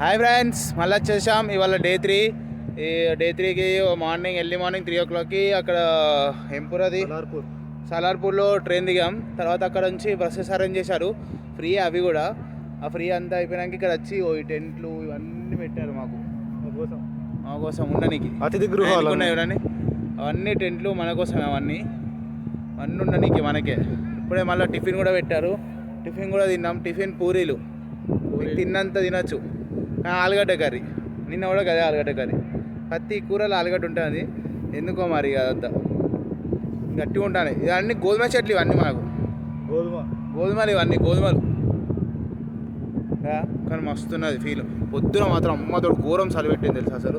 Hi friends మళ్ళీ వచ్చేసాం. ఇవాళ డే త్రీ ఈ డే త్రీకి మార్నింగ్ ఎర్లీ మార్నింగ్ త్రీ ఓ క్లాక్కి అక్కడ ఎంపూర్ అది? సలార్పూర్. సలార్పూర్లో ట్రైన్ దిగాం. తర్వాత అక్కడ నుంచి బస్సెస్ అరేంజ్ చేశారు. ఫ్రీ అవి కూడా. ఆ ఫ్రీ అంతా అయిపోయినాక ఇక్కడ వచ్చి ఓ టెంట్లు ఇవన్నీ పెట్టారు మాకు. మా కోసం. కోసం ఉండడానికి అతిథి గృహాలు ఉన్నాయి చూడండి అవన్నీ టెంట్లు మన కోసమే అవన్నీ. అన్నీ ఉండడానికి మనకే. ఇప్పుడే మళ్ళీ టిఫిన్ కూడా పెట్టారు. టిఫిన్ కూడా తిన్నాం. టిఫిన్ పూరీలు. తిన్నంత తినచ్చు. ఆలుగడ్డ కర్రీ. నిన్న కూడా కదే ఆలుగడ్డ కర్రీ. ప్రతి కూరలో ఆలుగడ్డ ఉంటుంది. ఎందుకో మరి అదంతా. గట్టిగా ఉంటాయి ఇవన్నీ గోధుమ చెట్లు ఇవన్నీ మనకు గోధుమ. గోధుమలు ఇవన్నీ గోధుమలు. కానీ మస్తున్నది ఫీల్ పొద్దున మాత్రం అమ్మతో ఘోరం చలిపెట్టింది తెలుసా అసలు.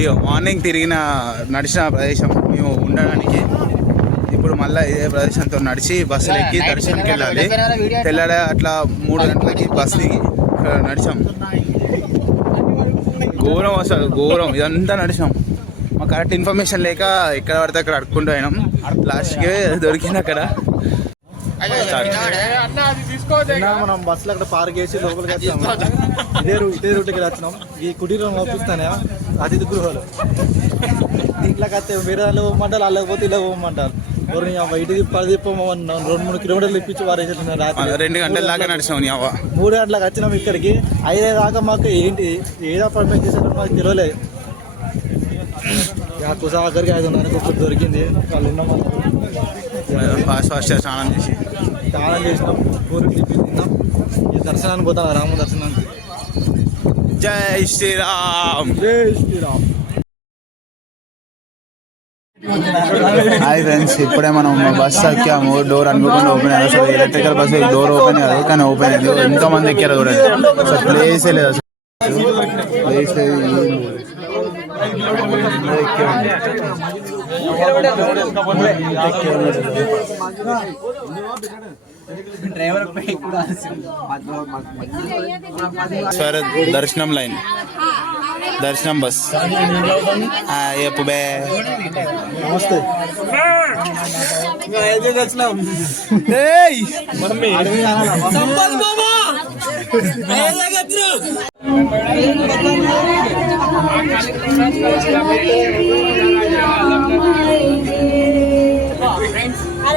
ఇక మార్నింగ్ తిరిగిన నడిచిన ప్రదేశం మేము ఉండడానికి ఇప్పుడు మళ్ళీ ఇదే ప్రదేశంతో నడిచి బస్సులు ఎక్కి దర్శనంకి వెళ్ళాలి. తెల్లడ అట్లా మూడు గంటలకి బస్ దిగి నడిచాం. ఘోరం అసలు ఘోరం. ఇదంతా నడిచాం. మాకు కరెక్ట్ ఇన్ఫర్మేషన్ లేక ఎక్కడ పడితే అక్కడ అడుక్కుంటూ అయినాం లాస్ట్కి దొరికింది అక్కడ. మనం బస్సులో అక్కడ పార్క్ చేసి లోపలికి వచ్చినాము ఇదే రూ ఇదే రూట్కి వచ్చినాం. ఈ కుటీరం పంపిస్తానే అతిథి గృహాలు. దీంట్లోకి వస్తే వేరే దాంట్లో పోమంటారు వాళ్ళకి పోతే ఇలా పోమంటారు. ఎవరిని బయట తిప్పమన్నాం రెండు మూడు కిలోమీటర్లు ఇప్పించి వారేసేస్తున్నారు రాత్రి? రెండు గంటల దాకా నడిచాం మూడు గంటలకు వచ్చినాం ఇక్కడికి. ఐదే దాకా మాకు ఏంటి ఏదో అపార్ట్మెంట్ చేసారో మాకు తెలియలేదు నాకు ఆఖరికి ఐదు వందలకి ఒకటి దొరికింది. వాళ్ళు ఉన్నాం ఫాస్ట్ ఫాస్ట్ స్నానం చేసి. స్నానం చేసినాం. ఈ దర్శనానికి పోతాం రామ దర్శనానికి? జై శ్రీరామ్. జై శ్రీరామ్. హాయ్ ఫ్రెండ్స్ ఇప్పుడే మనం బస్ ఎక్కాము. డోర్ అనుకోకుండా ఓపెన్ అయ్యారు. అసలు ఎలక్ట్రికల్ బస్ డోర్ ఓపెన్ కాదు కానీ ఓపెన్ అయింది ఎంతో మంది ఎక్కారు కూడా అసలు ప్లేసే లేదు అసలు. ప్లేస్ లేదు. సరే దర్శనం లైన్. దర్శనం బస్. ఎప్పు బే. నమస్తే.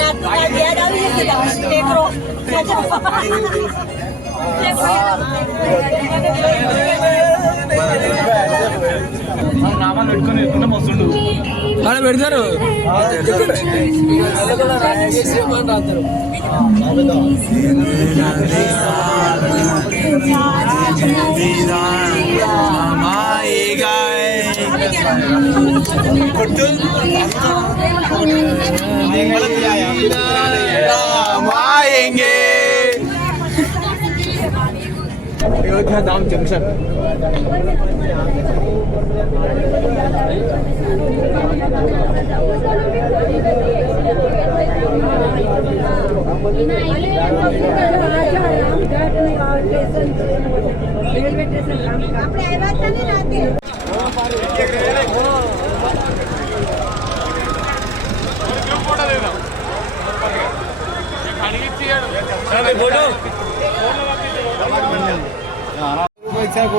na nadia na wizy na wizytekro. పెడతారు మాయేగా ఏయ్ आएंगे Ayodhya Dham junction railway station आपले ऐवत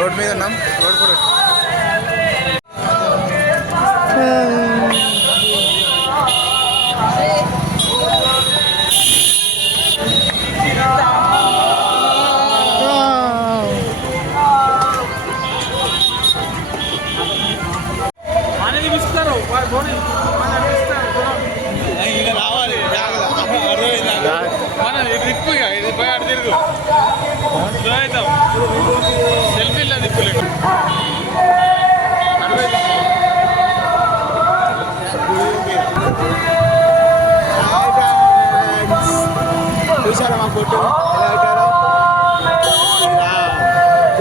রোড মেয়েদের নাম।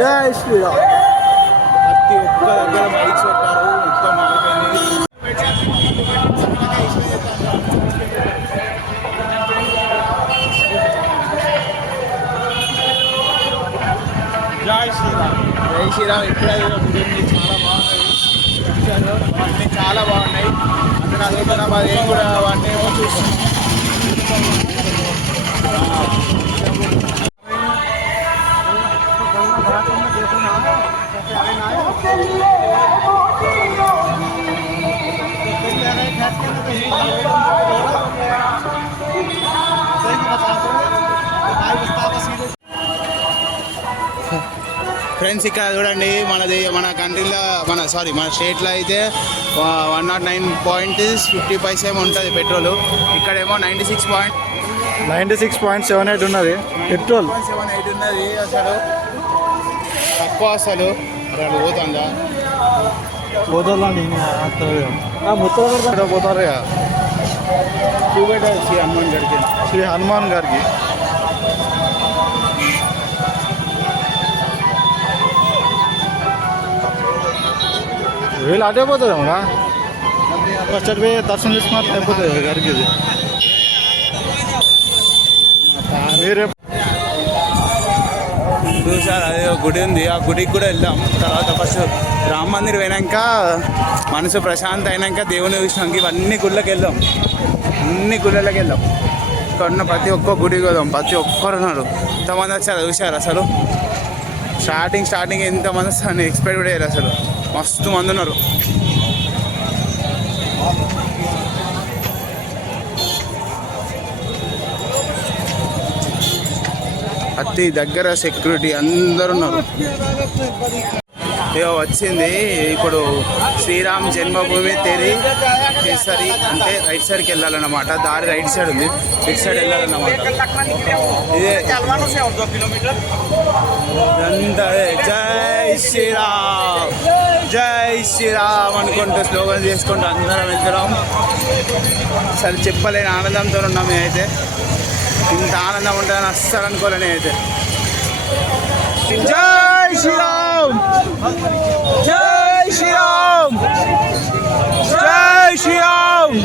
జై శ్రీరామ్ ప్రతి ఒక్క దగ్గర మైక్స్ పెట్టారు మొత్తం మారిపోయింది జై శ్రీరామ్ జై శ్రీరామ్ ఇప్పుడే చాలా బాగున్నాయి. చూశాను అన్నీ చాలా బాగున్నాయి. అక్కడ హైదరాబాద్ ఏం కూడా వాటిని ఏమో చూస్తున్నాం ఫ్రెండ్స్ ఇక్కడ చూడండి మనది మన కంట్రీలో మన సారీ మన స్టేట్లో అయితే one nought nine point fifty paisa ఏమో ఉంటుంది పెట్రోల్. ఇక్కడేమో ninety six point ninety six point seven eight ఉన్నది. పెట్రోల్. సెవెన్ ఎయిట్ ఉన్నది అసలు. తక్కువ అసలు. అక్కడ పోతుందా పోతారండి మొత్తం పోతారు? శ్రీ హనుమాన్ గడికి శ్రీ హనుమాన్ గారికి. వీళ్ళు అటే పోతుందమ్మా ఫస్ట్ అటు పోయి దర్శనం చేసుకున్నారు అయిపోతుంది గారికి ఇది. మీరే చూసారు అదే ఒక గుడి ఉంది. ఆ గుడికి కూడా వెళ్దాం. తర్వాత ఫస్ట్ రామ మందిర్ పోయినాక మనసు ప్రశాంత అయినాక దేవుని చూసినాక ఇవన్నీ గుళ్ళకి వెళ్దాం. అన్ని గుళ్ళకి వెళ్దాం. ఇక్కడ ఉన్న ప్రతి ఒక్క గుడికి వెళ్దాం. ప్రతి ఒక్కరు ఉన్నారు. ఎంతమంది వచ్చారు చూసారు అసలు? స్టార్టింగ్ స్టార్టింగ్ ఎంతమంది వస్తారని ఎక్స్పెక్ట్ కూడా అసలు. మస్తు మంది ఉన్నారు. అతి దగ్గర సెక్యూరిటీ అందరు ఉన్నారు. ఇక వచ్చింది. ఇప్పుడు శ్రీరామ్ జన్మభూమి తేదీ కేసరి అంటే రైట్ సైడ్కి వెళ్ళాలన్నమాట. దారి రైట్ సైడ్ ఉంది. ఇటు సైడ్ వెళ్ళాలన్నమాట. ఇదే. ఇదంతా జై శ్రీరామ్. జై శ్రీరామ్ అనుకుంటూ స్లోగన్ చేసుకుంటూ అందరం వెళ్తున్నాం. అసలు చెప్పలేని ఆనందంతో ఉన్నాం మేమైతే. কিন্তু ಆನಂದ ಉಂಟು ಅಸ್ಸರ್ ಅನ್ಕೊಳ್ಳೋಣ ಇದೆ ಜೈ ಶ್ರೀರಾಮ್ ಜೈ ಶ್ರೀರಾಮ್ ಜೈ ಶ್ರೀರಾಮ್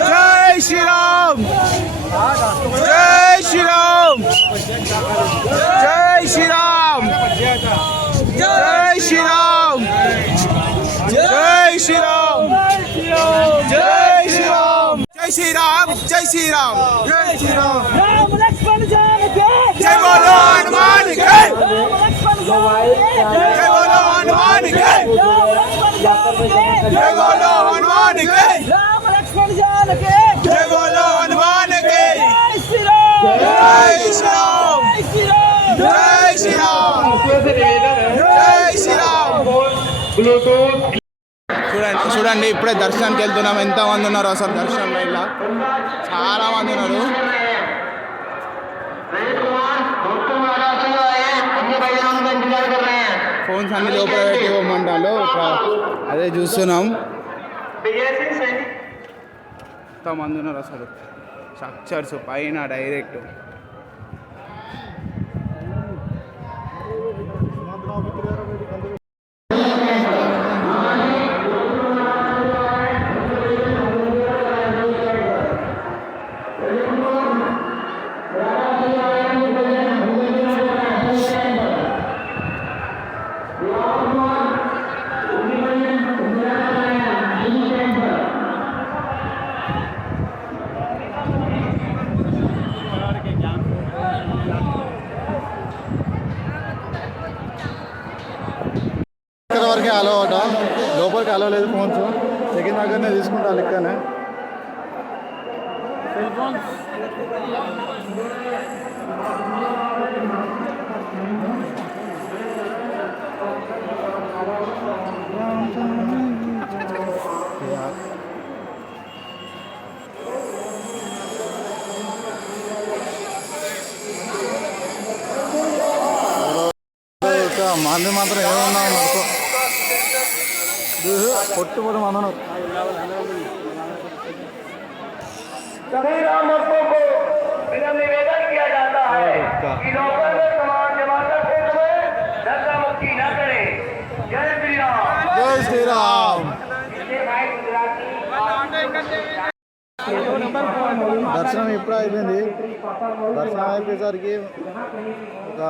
ಜೈ ಶ್ರೀರಾಮ್ జై శ్రీరామ్ జై శ్రీరామ్ జై శ్రీరామ్ రామ లక్ష్మణ జానకి జై బోలో హనుమాన్ కి జై బోలో హనుమాన్ కి జై బోలో హనుమాన్ కి రామ లక్ష్మణ జానకి జై బోలో హనుమాన్ కి జై శ్రీరామ్ జై శ్రీరామ్ జై శ్రీరామ్ జై శ్రీరామ్ బ్లూటూత్ చూడండి చూడండి ఇప్పుడే దర్శనానికి వెళ్తున్నాం. ఎంత మంది ఉన్నారు అసలు దర్శనం ఇలా చాలా మంది ఉన్నారు. ఫోన్స్ అన్ని లోపల పెట్టి ఇవ్వమంటాలో అదే చూస్తున్నాం. ఎంత మంది ఉన్నారు అసలు? స్ట్రక్చర్స్ పైన డైరెక్ట్. అలా లేదు ఫోన్స్ సెకండ్ దగ్గరనే తీసుకుంటా లెక్కనే. మంది మాత్రం ఏమన్నా అనుకో सभी नामकों को मेरा निवेदन किया जाता है कि नौकर में समान जमाता क्षेत्र में धक्का मुक्की न करें जय श्री राम। जय श्री राम। దర్శనం ఎప్పుడు అయిపోయింది. దర్శనం అయిపోయేసరికి ఒక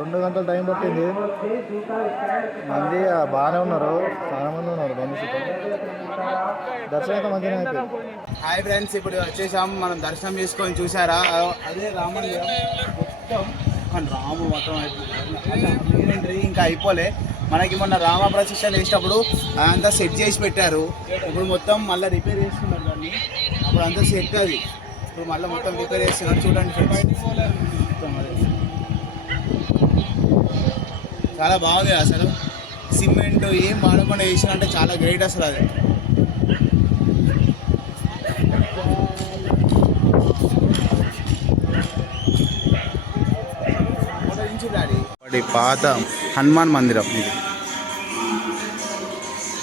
రెండు గంటల టైం పట్టింది. మంది బాగానే ఉన్నారు. చాలా మంది ఉన్నారు బంధువులు దర్శనం అయితే మంచిగా అయిపోయింది. హాయ్ ఫ్రెండ్స్ ఇప్పుడు వచ్చేసాం. మనం దర్శనం చేసుకొని చూసారా అదే రాముడి మొత్తం కానీ రాము మొత్తం అయిపోయింది. ఇంకా అయిపోలే. మనకి మొన్న రామ ప్రతిష్ట వేసినప్పుడు అదంతా సెట్ చేసి పెట్టారు. ఇప్పుడు మొత్తం మళ్ళీ రిపేర్ చేస్తున్నారు. ఇప్పుడు అప్పుడు అంతా సెట్ అది ఇప్పుడు మళ్ళీ మొత్తం రిపేర్ చేస్తున్నారు చూడండి చాలా బాగుంది అసలు. సిమెంట్ ఏం వాడకుండా వేసినంటే చాలా గ్రేట్ అసలు అది. పాత హనుమాన్ మందిరం ఇది.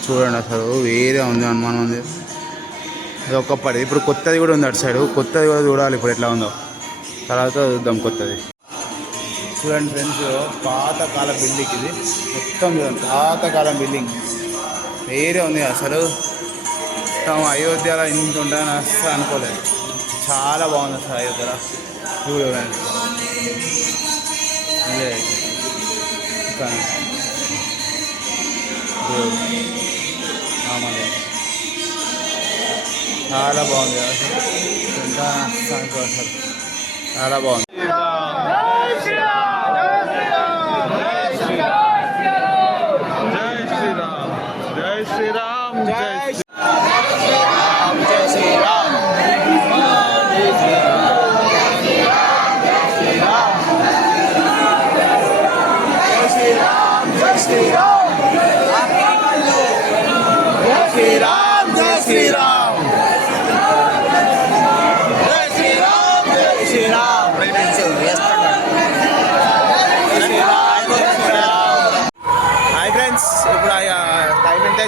చూడండి అసలు వేరే ఉంది హనుమాన్ మందిరం. ఇది ఒకప్పటి ఇప్పుడు కొత్తది కూడా ఉంది అటు సైడ్. కొత్తది కూడా చూడాలి ఇప్పుడు ఎట్లా ఉందో. తర్వాత చూద్దాం కొత్తది. చూడండి ఫ్రెండ్స్ పాతకాల బిల్డింగ్ ఇది. మొత్తం చూడండి పాతకాలం బిల్డింగ్. వేరే ఉంది అసలు. మొత్తం అయోధ్యలో ఇంత ఉంటుందని అసలు అనుకోలేదు. చాలా బాగుంది అసలు అయోధ్యలో. చూడండి ఇదే. ఇంకా చాలా బాగుంది. అసలు ఇంకా చాలా బాగుంది.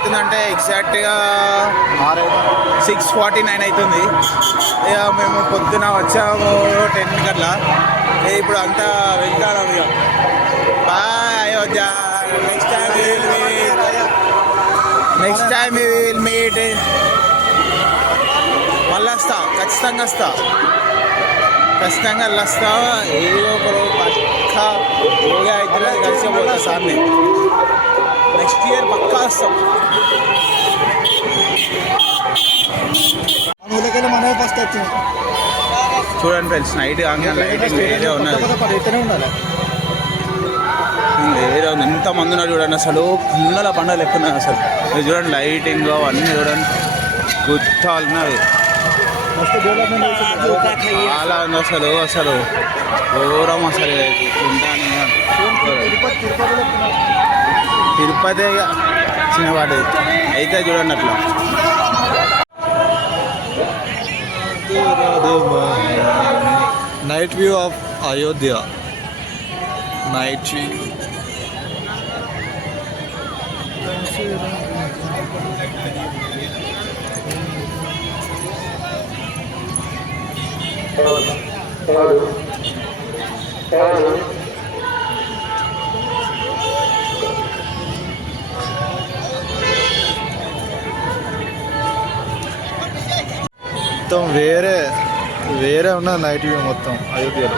అవుతుందంటే ఎగ్జాక్ట్గా సిక్స్ ఫార్టీ నైన్ అవుతుంది. ఇక మేము పొద్దున వచ్చాము టెన్ కట్లా ఇప్పుడు అంతా వెళ్తాను ఇక. Bye Ayodhya. Next time next time will meet మళ్ళీ వస్తా. ఖచ్చితంగా వస్తా. ఖచ్చితంగా వెళ్ళి వస్తా. ఏదో ఒకరు పక్క. యోగా అయితే కలిసిపోతా సార్ని. నెక్స్ట్ ఇయర్ పక్కా వస్తాం. ఊళ్ళకెళ్ళి మనమే ఫస్ట్ వచ్చింది చూడండి ఫ్రెండ్స్ నైట్ కాగానే లైటింగ్ వేరే ఉన్నది. వేరే ఉంది. ఎంత మంది ఉన్నారు చూడండి అసలు. పిల్లల పండుగ లెక్క ఉన్నది అసలు. ఇది చూడండి లైటింగ్ అవన్నీ చూడండి. గుత్తాలు ఉన్నది చాలా ఉంది అసలు అసలు. ఘోరం అసలు ఉంటాను తిరుపతి చిన్నవాడు అయితే చూడండి అట్లా. Night view of Ayodhya. Night view. మొత్తం వేరే వేరే ఉన్నది నైట్ వ్యూ మొత్తం అయోధ్యలో.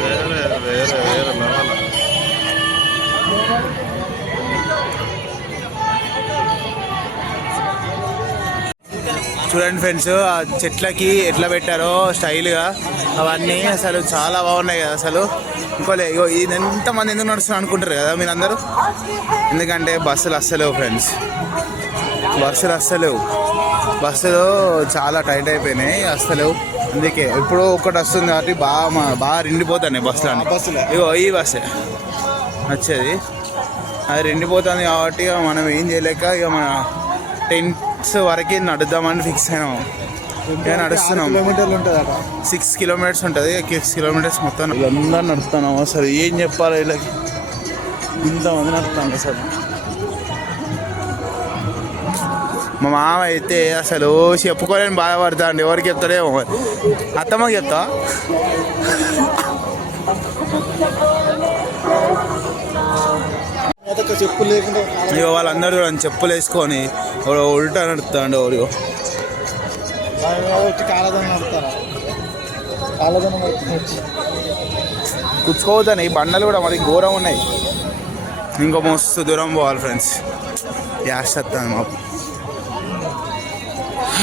వేరే వేరే వేరే లెవెల్. చూడండి ఫ్రెండ్స్ ఆ చెట్లకి ఎట్లా పెట్టారో స్టైల్గా అవన్నీ అసలు చాలా బాగున్నాయి కదా అసలు. ఇంకోలే ఇగో ఇది ఎంతమంది ఎందుకు నడుస్తున్నారు అనుకుంటారు కదా మీరు అందరూ ఎందుకంటే బస్సులు అస్సలేవు ఫ్రెండ్స్. బస్సులు అస్సలేవు. బస్సులు చాలా టైట్ అయిపోయినాయి అస్సలు. అందుకే ఇప్పుడు ఒకటి వస్తుంది కాబట్టి బాగా బాగా రెండిపోతున్నాయి బస్సులు బస్సులే? ఇగో ఈ బస్సే. వచ్చేది. అది రెండిపోతుంది కాబట్టి మనం ఏం చేయలేక ఇక మన టెంట్స్ వరకు నడుద్దామని ఫిక్స్ అయినాం. ఇక నడుస్తున్నాం. కిలోమీటర్లు ఉంటుంది సిక్స్ కిలోమీటర్స్ ఉంటుంది. సిక్స్ కిలోమీటర్స్ మొత్తం వీళ్ళందరూ నడుస్తున్నాం అసలు. ఏం చెప్పాలి వీళ్ళకి? ఇంతమంది నడుస్తాను అసలు. మా మామ అయితే అసలు చెప్పుకోలేని బాధపడతా అండి ఎవరికి చెప్తాడేమో మరి. అత్తమ్మకి చెప్తా చెప్పు లేకుండా ఇక వాళ్ళందరూ చూడండి చెప్పులు వేసుకొని ఉల్టా నడుస్తాడు ఎవరు దాని బండలు కూడా మరి ఘోరం ఉన్నాయి. ఇంకో మస్తు దూరం పోవాలి ఫ్రెండ్స్ యాస్ వస్తాను మాకు.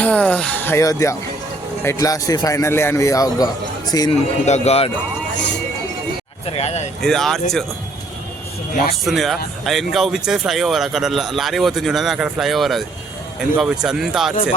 Ayodhya. At last finally and we seen the god ఇది ఆర్చ్ మస్తుంది కదా అది వెనక చూపించేది ఫ్లైఓవర్ అక్కడ లారీ పోతుంది చూడండి అక్కడ ఫ్లైఓవర్ అది. వెనక చూపించేది అంతా ఆర్చ్